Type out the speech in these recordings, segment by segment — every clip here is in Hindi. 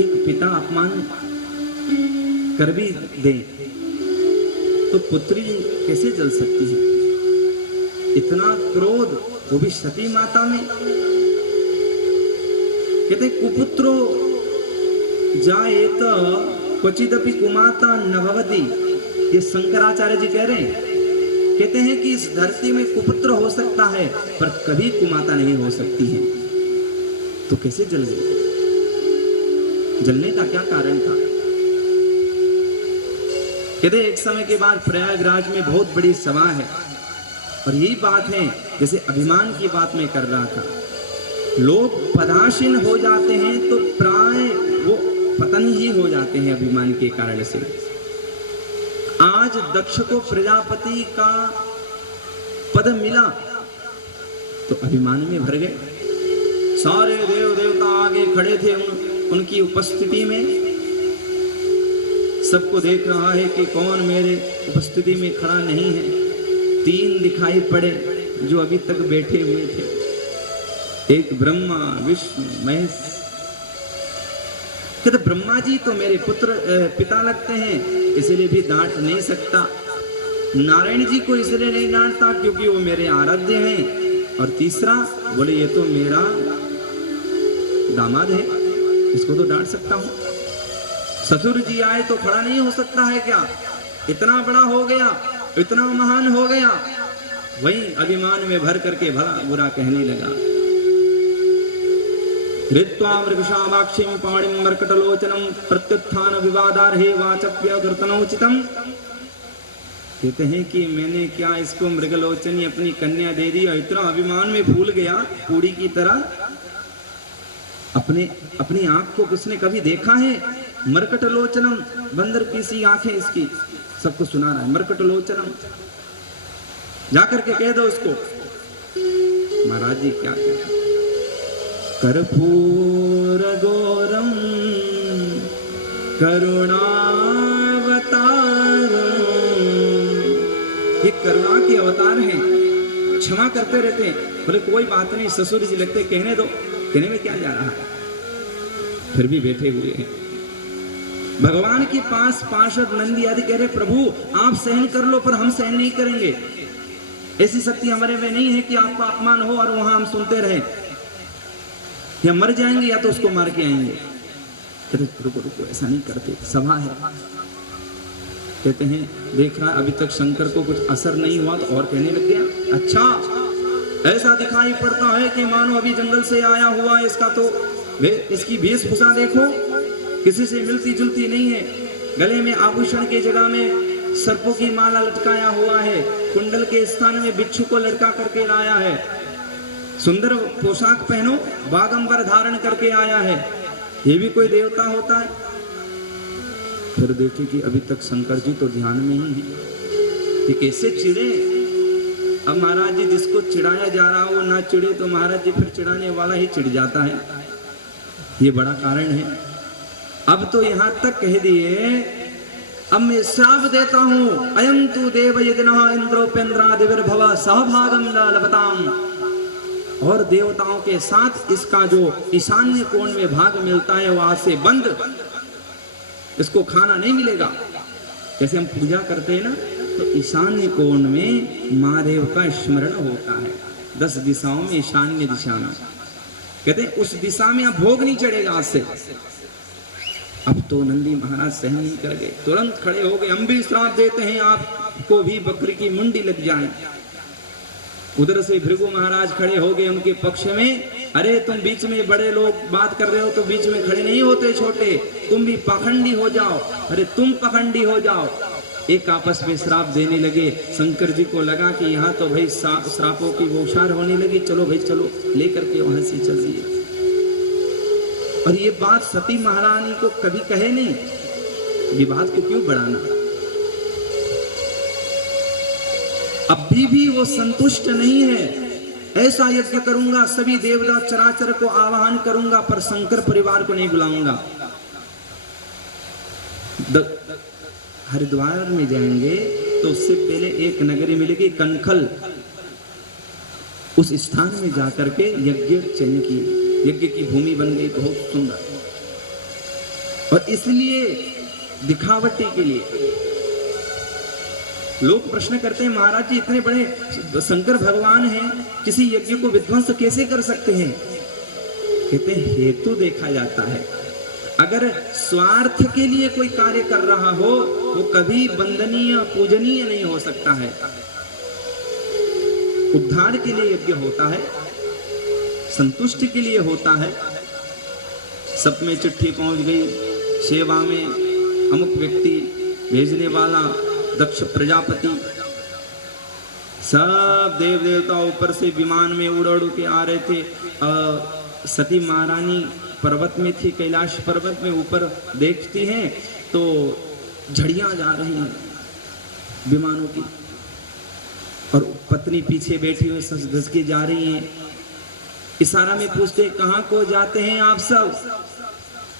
एक पिता अपमान कर भी दे तो पुत्री कैसे जल सकती है? इतना क्रोध, वो भी सती माता में। कहते कुपुत्रो जायेत क्वचिदपि कुमाता न भवति। ये शंकराचार्य जी कह रहे हैं। कहते हैं कि इस धरती में कुपुत्र हो सकता है पर कभी कुमाता नहीं हो सकती है। तो कैसे जल गई? जलने का क्या कारण था? कहते एक समय के बाद प्रयागराज में बहुत बड़ी सभा है और यही बात है जैसे अभिमान की बात मैं कर रहा था। लोग पदासीन हो जाते हैं तो प्राय वो पतन ही हो जाते हैं अभिमान के कारण से। आज दक्ष को प्रजापति का पद मिला तो अभिमान में भर गए। सारे देव देवता आगे खड़े थे उनकी उपस्थिति में। सबको देख रहा है कि कौन मेरे उपस्थिति में खड़ा नहीं है। 3 दिखाई पड़े जो अभी तक बैठे हुए थे। एक ब्रह्मा, विष्णु, महेश। कहते ब्रह्मा जी तो मेरे पिता लगते हैं, इसलिए भी डांट नहीं सकता। नारायण जी को इसलिए नहीं डांटता क्योंकि वो मेरे आराध्य हैं। और तीसरा बोले ये तो मेरा दामाद है, इसको तो डांट सकता हूं। ससुर जी आए तो खड़ा नहीं हो सकता है क्या? इतना बड़ा हो गया, इतना महान हो गया। वही अभिमान में भर करके भला बुरा कहने लगा। ऋत्वा मृगशावाक्षीं पाणिं मर्कटलोचनं प्रत्युत्थान विवादार्हे वाचक्व्यघृतनोचितम्। कहते हैं कि मैंने क्या इसको मृगलोचनी अपनी कन्या दे दी और इतना अभिमान में फूल गया पूरी की तरह। अपनी आंख को किसने कभी देखा है? मर्कटलोचनम, बंदर की सी आंखें इसकी। सबको सुना रहा है मर्कटलोचनम। जाकर के कह दो उसको। महाराज जी क्या कहते? कर्पूर गौरम करुणावतार। ये करुणा के अवतार हैं, क्षमा करते रहते हैं। बोले कोई बात नहीं, ससुर जी लगते, कहने दो। कहने में क्या जा रहा है? फिर भी बैठे हुए हैं। भगवान के पास पार्षद नंदी आदि कह रहे प्रभु आप सहन कर लो पर हम सहन नहीं करेंगे। ऐसी शक्ति हमारे में नहीं है कि आपका अपमान हो और वहां हम सुनते रहे। या मर जाएंगे या तो उसको मार के आएंगे। कहते रुको रुको, ऐसा नहीं करते, सभा है। कहते हैं देख रहा अभी तक शंकर को कुछ असर नहीं हुआ तो और कहने लग गया। अच्छा ऐसा दिखाई पड़ता है कि मानो अभी जंगल से आया हुआ है। इसका तो इसकी वेशभूषा देखो, किसी से मिलती जुलती नहीं है। गले में आभूषण के जगह में सर्पों की माला लटकाया हुआ है। कुंडल के स्थान में बिच्छू को लटका करके लाया है। सुंदर पोशाक पहनो, बागंबर धारण करके आया है। ये भी कोई देवता होता है? फिर देखे कि अभी तक शंकर जी तो ध्यान में ही है। ये कैसे चिड़े? अब महाराज जी जिसको चिढ़ाया जा रहा हो ना चिड़े तो महाराज जी फिर चिढ़ाने वाला ही चिढ़ जाता है। ये बड़ा कारण है। अब तो यहां तक कह दिए, अब मैं श्राप देता हूं। अयं तु देव यज्ञः इंद्रोपेन्द्रादिर्भव सहभागम लभताम। और देवताओं के साथ इसका जो ईशान्य कोण में भाग मिलता है वहां से बंद, इसको खाना नहीं मिलेगा। जैसे हम पूजा करते हैं ना तो ईशान्य कोण में महादेव का स्मरण होता है। 10 दिशाओं में ईशान्य दिशा में कहते हैं उस दिशा में अब भोग नहीं चढ़ेगा आज से। अब तो नंदी महाराज सहन नहीं कर गए, तुरंत खड़े हो गए। हम भी श्राप देते हैं आपको भी बकरी की मुंडी लग जाए। उधर से भृगु महाराज खड़े हो गए उनके पक्ष में। अरे तुम बीच में बड़े लोग बात कर रहे हो तो बीच में खड़े नहीं होते छोटे, तुम भी पाखंडी हो जाओ। अरे तुम पाखंडी हो जाओ। एक आपस में श्राप देने लगे। शंकर जी को लगा कि यहाँ तो भाई श्रापों की बौछार होने लगी। चलो भाई चलो, लेकर के वहां से चल दिए। और ये बात सती महारानी को कभी कहे नहीं, विवाद को क्यों बढ़ाना। अभी भी वो संतुष्ट नहीं है। ऐसा यज्ञ करूंगा, सभी देवता चराचर को आवाहन करूंगा पर शंकर परिवार को नहीं बुलाऊंगा। हरिद्वार में जाएंगे तो उससे पहले एक नगरी मिलेगी कनखल। उस स्थान में जाकर के यज्ञ चयन की, यज्ञ की भूमि बन गई बहुत सुंदर। और इसलिए दिखावटी के लिए लोग प्रश्न करते हैं, महाराज जी इतने बड़े शंकर भगवान हैं, किसी यज्ञ को विध्वंस कैसे कर सकते हैं? कहते हैं हेतु देखा जाता है। अगर स्वार्थ के लिए कोई कार्य कर रहा हो वो कभी वंदनीय पूजनीय नहीं हो सकता है। उद्धार के लिए यज्ञ होता है, संतुष्टि के लिए होता है। सब में चिट्ठी पहुंच गई, सेवा में अमुक व्यक्ति भेजने वाला दक्ष प्रजापति, सब देव देवता ऊपर से विमान में उड़ उड़ के आ रहे थे। सती महारानी पर्वत में थी, कैलाश पर्वत में ऊपर देखती हैं तो झड़ियां जा रही हैं विमानों की, और पत्नी पीछे बैठी हुई सज धज के जा रही हैं। इशारा में पूछते कहाँ को जाते हैं आप सब?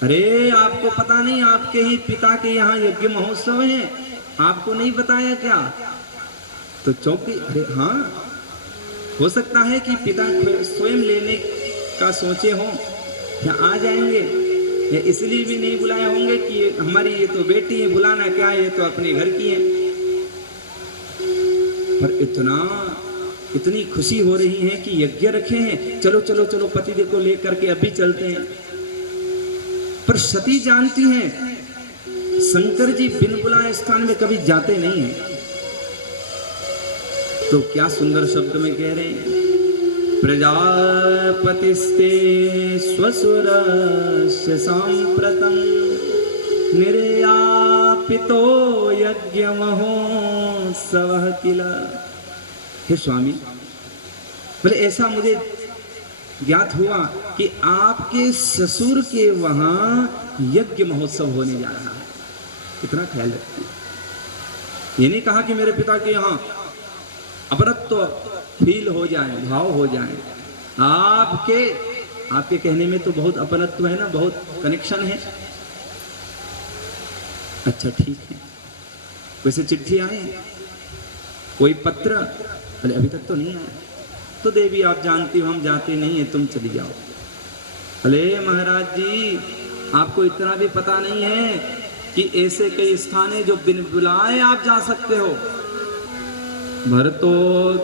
अरे आपको पता नहीं, आपके ही पिता के यहाँ यज्ञ महोत्सव है, आपको नहीं बताया क्या? तो चौकी, अरे हाँ हो सकता है कि पिता स्वयं लेने का सोचे हो, या आ जाएंगे, या इसलिए भी नहीं बुलाए होंगे कि हमारी ये तो बेटी है, बुलाना क्या है, ये तो अपने घर की है। पर इतनी खुशी हो रही है कि यज्ञ रखे हैं, चलो चलो चलो पतिदेव को लेकर के अभी चलते हैं। पर सती जानती हैं शंकर जी बिन बुलाए स्थान में कभी जाते नहीं हैं। तो क्या सुंदर शब्द में कह रहे हैं, प्रजापतिस्ते स्वसुरस्य सांप्रतम निर्यापितो यज्ञ महोत्सवः किल। हे स्वामी, बोले ऐसा मुझे ज्ञात हुआ कि आपके ससुर के वहां यज्ञ महोत्सव होने जा रहा है। इतना ख्याल रखिए, ये नहीं कहा कि मेरे पिता के यहाँ अपरत्व फील हो जाए, भाव हो जाए। आपके कहने में तो बहुत अपनत्व है ना, बहुत कनेक्शन है। अच्छा ठीक है, वैसे चिट्ठी आए, कोई पत्र? अरे अभी तक तो नहीं आया। तो देवी आप जानती हो हम जाते नहीं है, तुम चली जाओ। अरे महाराज जी आपको इतना भी पता नहीं है कि ऐसे कई स्थान है जो बिन बुलाए आप जा सकते हो। भरतो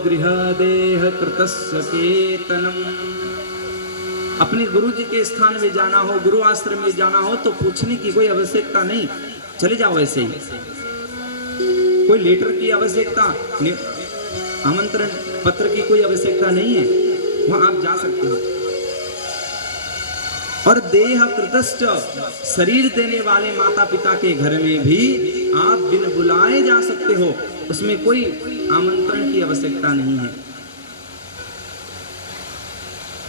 गृह देह कृतस्य केतनम, अपने गुरु जी के स्थान में जाना हो, गुरु आश्रम में जाना हो तो पूछने की कोई आवश्यकता नहीं, चले जाओ ऐसे ही। कोई लेटर की आवश्यकता, आमंत्रण पत्र की कोई आवश्यकता नहीं है, वहां आप जा सकते हो। और देह कृतश्च, शरीर देने वाले माता पिता के घर में भी आप बिन बुलाए जा सकते हो, उसमें कोई आमंत्रण की आवश्यकता नहीं है।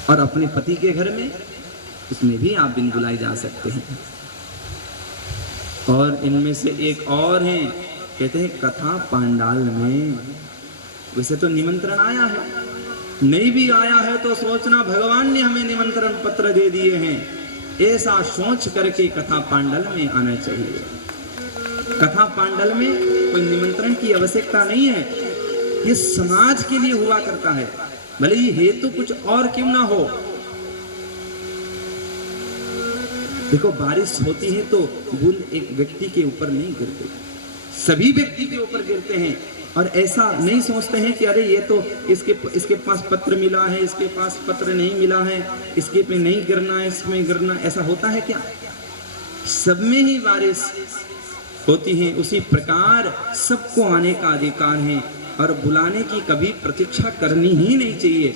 और अपने पति के घर में, उसमें भी आप बिन बुलाए जा सकते हैं। और इनमें से एक और है, कहते हैं कथा पांडाल में। वैसे तो निमंत्रण आया है, नहीं भी आया है तो सोचना भगवान ने हमें निमंत्रण पत्र दे दिए हैं, ऐसा सोच करके कथा पांडल में आना चाहिए। कथा पांडल में कोई निमंत्रण की आवश्यकता नहीं है, ये समाज के लिए हुआ करता है, भले ही हेतु कुछ और क्यों ना हो। देखो बारिश होती है तो बूंद एक व्यक्ति के ऊपर नहीं गिरते, सभी व्यक्ति के ऊपर गिरते हैं। और ऐसा नहीं सोचते हैं कि अरे ये तो इसके पास पत्र मिला है, इसके पास पत्र नहीं मिला है, इसके पे नहीं गिरना है, इसमें गिरना, ऐसा होता है क्या? सब में ही बारिश होती है। उसी प्रकार सबको आने का अधिकार है और बुलाने की कभी प्रतीक्षा करनी ही नहीं चाहिए।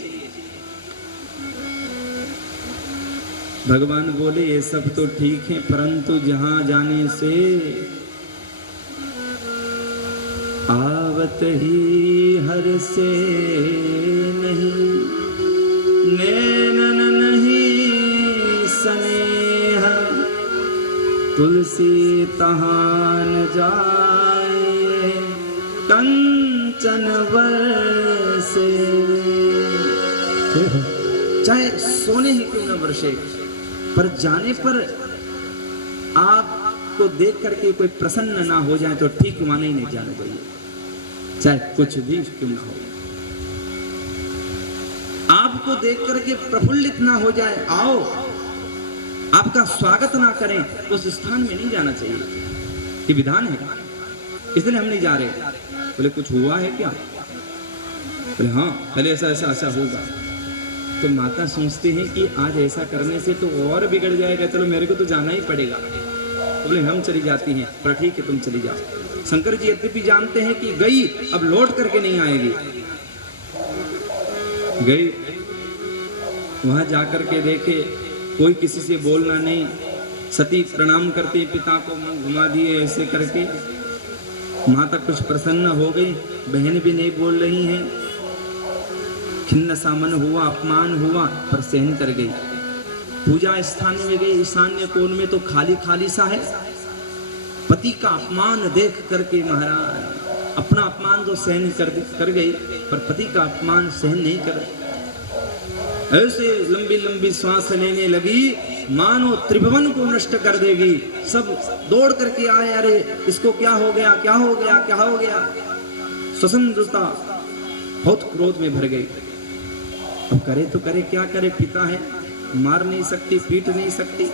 भगवान बोले ये सब तो ठीक है, परंतु जहां जाने से आवत ही हर से नहीं, नैनन नहीं स्नेह, तुलसी तहां न जाए, कंचन बरसे। चाहे सोने ही क्यों न बरसे, पर जाने पर आपको देख करके कोई प्रसन्न ना हो जाए तो ठीक माने ही नहीं जाना चाहिए, चाहे कुछ भी क्यों ना हो। आपको देख करके प्रफुल्लित ना हो जाए, आओ आपका स्वागत ना करें, उस स्थान में नहीं जाना चाहिए। ये विधान है, इसलिए हम नहीं जा रहे। बोले कुछ हुआ है क्या? बोले हाँ, पहले ऐसा ऐसा ऐसा होगा। तो माता सोचते हैं कि आज ऐसा करने से तो और बिगड़ जाएगा, चलो मेरे को तो जाना ही पड़ेगा। बोले हम चली जाती हैं। पर ठीक है, तुम चली जाओ। शंकर जी यद्यपि जानते हैं कि गई अब लौट करके नहीं आएगी। गई, वहां जाकर के देखे कोई किसी से बोलना नहीं। सती प्रणाम करते पिता को मुंह घुमा दिए ऐसे करके। माता कुछ प्रसन्न हो गई, बहन भी नहीं बोल रही हैं। खिन्न सामन हुआ, अपमान हुआ, पर सहन कर गई। पूजा स्थान में गई, ईशान्य कोण में तो खाली खाली सा है। पति का अपमान देख करके महाराज अपना अपमान तो सहन कर गई, पर पति का अपमान सहन नहीं कर। ऐसे लंबी लंबी श्वास लेने लगी, मानो त्रिभुवन को नष्ट कर देगी। सब दौड़ करके आए, अरे इसको क्या हो गया, क्या हो गया, क्या हो गया। स्वतंत्रता बहुत क्रोध में भर गई। अब करे तो करे क्या करे, पिता है, मार नहीं सकती, पीट नहीं सकती।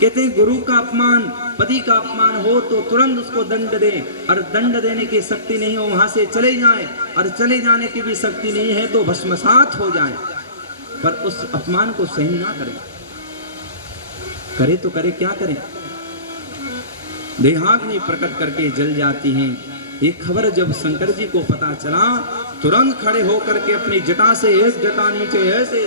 कहते हैं गुरु का अपमान, पति का अपमान हो तो तुरंत उसको दंड दे, और दंड देने की शक्ति नहीं हो वहां से चले जाए, और चले जाने की भी शक्ति नहीं है तो भस्मसात हो जाए, पर उस अपमान को सहन ना करें। करे तो करे क्या करें। देहाग्नि प्रकट करके जल जाती हैं। ये खबर जब शंकर जी को पता चला, तुरंत खड़े होकर के अपनी जटा से एक जटा नीचे ऐसे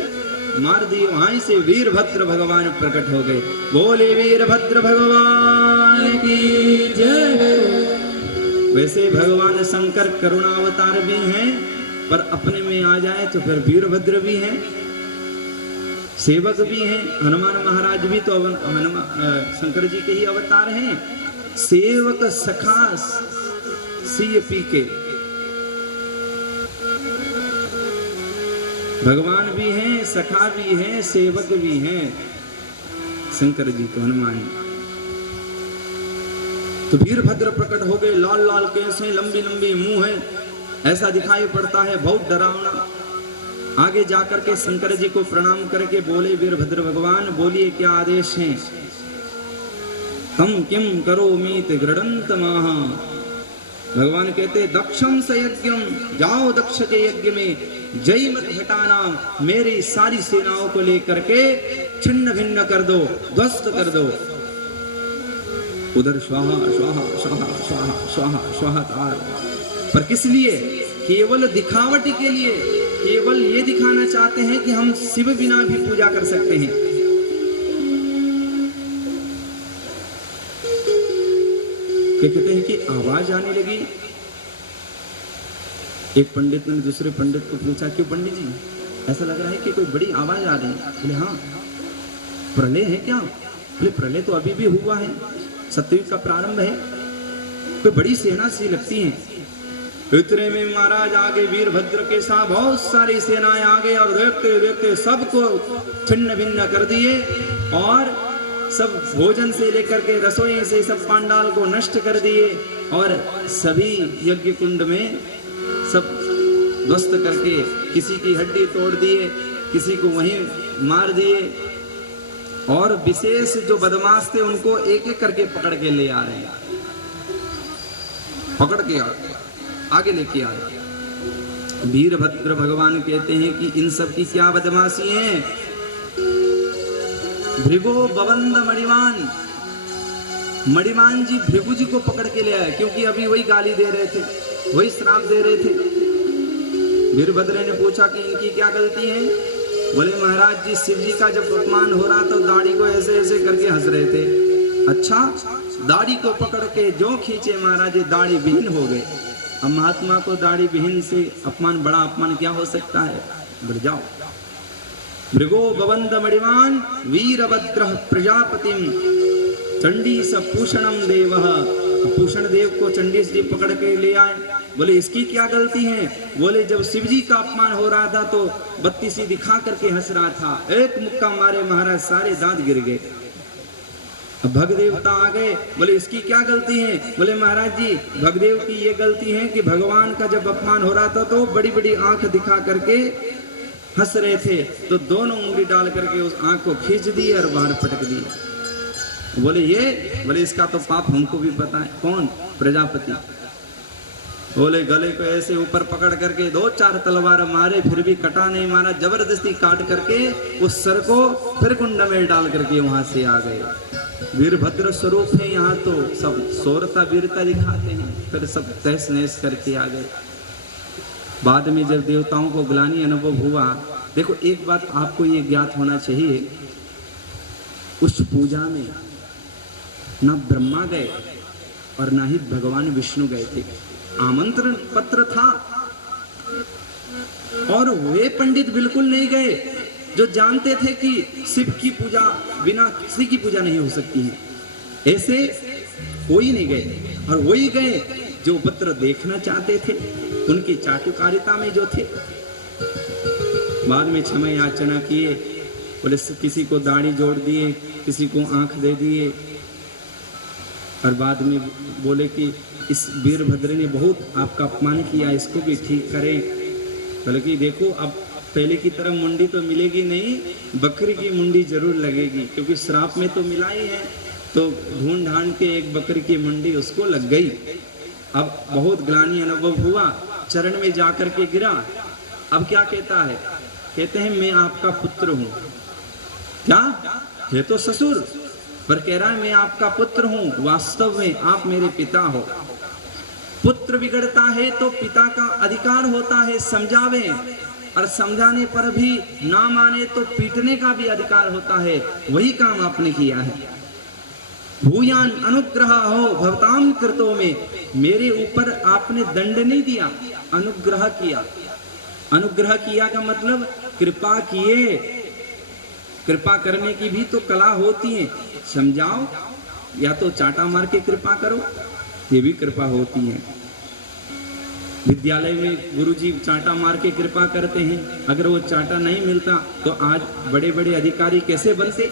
मार दी। वहां से वीरभद्र भगवान प्रकट हो गए। बोले वीरभद्र भगवान की जय। वैसे भगवान शंकर करुणावतार भी हैं, पर अपने में आ जाए तो फिर वीरभद्र भी हैं, सेवक भी हैं। हनुमान महाराज भी तो शंकर जी के ही अवतार हैं। सेवक सखा सीपी के भगवान भी हैं, सखा भी हैं, सेवक भी हैं शंकर जी तो हनुमान। तो वीरभद्र प्रकट हो गए, लाल लाल केस हैं, लंबी लंबी मुंह है, ऐसा दिखाई पड़ता है बहुत डरावना। आगे जाकर के शंकर जी को प्रणाम करके बोले वीरभद्र भगवान, बोलिए क्या आदेश है। तम किम करो मीत गृणंत माहा। भगवान कहते दक्षम स यज्ञम, जाओ दक्ष के यज्ञ में जय मत घटाना, मेरी सारी सेनाओं को लेकर के छिन्न भिन्न कर दो, ध्वस्त कर दो। उधर स्वाहा स्वाहा स्वाहा स्वाहा स्वाहा स्वाहा तार। पर किस लिए? केवल दिखावट के लिए, केवल ये दिखाना चाहते हैं कि हम शिव बिना भी पूजा कर सकते हैं। क्या कहते हैं कि आवाज आने लगी। एक पंडित ने दूसरे पंडित को पूछा, क्यों पंडित जी, ऐसा लग रहा है कि कोई बड़ी आवाज आ रही है। बोले हाँ, प्रलय है क्या? बोले प्रलय तो अभी भी हुआ है, सतयुग का प्रारंभ है, कोई बड़ी सेना सी लगती है। इतने में महाराज आगे वीरभद्र के साथ बहुत सारी सेनाएं आ गई, और देखते देखते सबको छिन्न भिन्न कर दिए, और सब भोजन से लेकर के रसोई से सब पांडाल को नष्ट कर दिए, और सभी यज्ञ कुंड में सब ध्वस्त करके किसी की हड्डी तोड़ दिए, किसी को वहीं मार दिए, और विशेष जो बदमाश थे उनको एक एक करके पकड़ के ले आ रहे हैं, पकड़ के आगे लेके आ रहे हैं। वीरभद्र भगवान कहते हैं कि इन सब की क्या बदमाशी है। भृगु बबंद मणिमान, मणिमान जी भृगु जी को पकड़ के ले आए, क्योंकि अभी वही गाली दे रहे थे, वही श्राप दे रहे थे। वीरभद्र ने पूछा कि इनकी क्या गलती है। बोले महाराज जी, शिव जी का जब अपमान हो रहा तो दाढ़ी को ऐसे ऐसे करके हंस रहे थे। अच्छा, दाढ़ी को पकड़ के जो खींचे महाराज, दाढ़ी विहीन हो गए। अब महात्मा को दाढ़ी विहीन से अपमान, बड़ा अपमान क्या हो सकता है। बढ़ जाओ। भृगो बबंद मणिमान वीरभद्र प्रजापतिम चंडी सपूषणम देवः। पूषण देव को चंडीस जी पकड़ के ले आए। बोले इसकी क्या गलती है। बोले जब शिव जी का अपमान हो रहा था तो बत्ती सी दिखा करके हंस रहा था, एक मुक्का मारे महाराज सारे दांत गिर गए। अब भग देवता आ गए। बोले इसकी क्या गलती है। बोले महाराज जी, भगदेव की ये गलती है कि भगवान का जब अपमान हो रहा था तो बड़ी बड़ी आंख दिखा करके हंस रहे थे तो दोनों उंगली डाल करके उस आंख को खींच दी और बाहर पटक दी। बोले ये, बोले इसका तो पाप हमको भी पता है। कौन? प्रजापति। बोले गले को ऐसे ऊपर पकड़ करके 2-4 तलवार मारे, फिर भी कटा नहीं मारा। जबरदस्ती काट करके उस सर को फिर कुंड में डाल करके वहां से आ गए। वीरभद्र स्वरूप है यहाँ, तो सब शौर्यता वीरता दिखाते हैं। फिर सब तहस नहस करके आ गए। बाद में जब देवताओं को ग्लानि अनुभव हुआ, देखो एक बात आपको ये ज्ञात होना चाहिए, उस पूजा में ना ब्रह्मा गए और ना ही भगवान विष्णु गए थे। आमंत्रण पत्र था और वे पंडित बिल्कुल नहीं गए जो जानते थे कि शिव की पूजा बिना किसी की पूजा नहीं हो सकती है। ऐसे कोई नहीं गए, और वही गए जो पत्र देखना चाहते थे, उनकी चाटुकारिता में जो थे। बाद में क्षमा याचना किए, बोले किसी को दाढ़ी जोड़ दिए, किसी को आंख दे दिए, और बाद में बोले कि इस वीरभद्र ने बहुत आपका अपमान किया, इसको भी ठीक करें। बल्कि देखो अब पहले की तरह मुंडी तो मिलेगी नहीं, बकरी की मुंडी जरूर लगेगी, क्योंकि श्राप में तो मिला ही है। तो ढूंढ ढांड के एक बकरी की मुंडी उसको लग गई। अब बहुत ग्लानि अनुभव हुआ, चरण में जाकर के गिरा। अब क्या कहता है? कहते हैं मैं आपका पुत्र हूं। क्या? ये तो ससुर, पर कह रहा है मैं आपका पुत्र हूं, वास्तव में आप मेरे पिता हो। पुत्र बिगड़ता है तो पिता का अधिकार होता है समझावे, और समझाने पर भी ना माने तो पीटने का भी अधिकार होता है। वही काम आपने किया है। भूयान अनुग्रह हो भवताम कृतो में, मेरे ऊपर आपने दंड नहीं दिया, अनुग्रह किया। अनुग्रह किया का मतलब कृपा किए। कृपा करने की भी तो कला होती है। समझाओ या तो चाटा मार के कृपा करो, ये भी कृपा होती है। विद्यालय में गुरुजी चाटा मार के कृपा करते हैं, अगर वो चाटा नहीं मिलता तो आज बड़े बड़े अधिकारी कैसे बनते?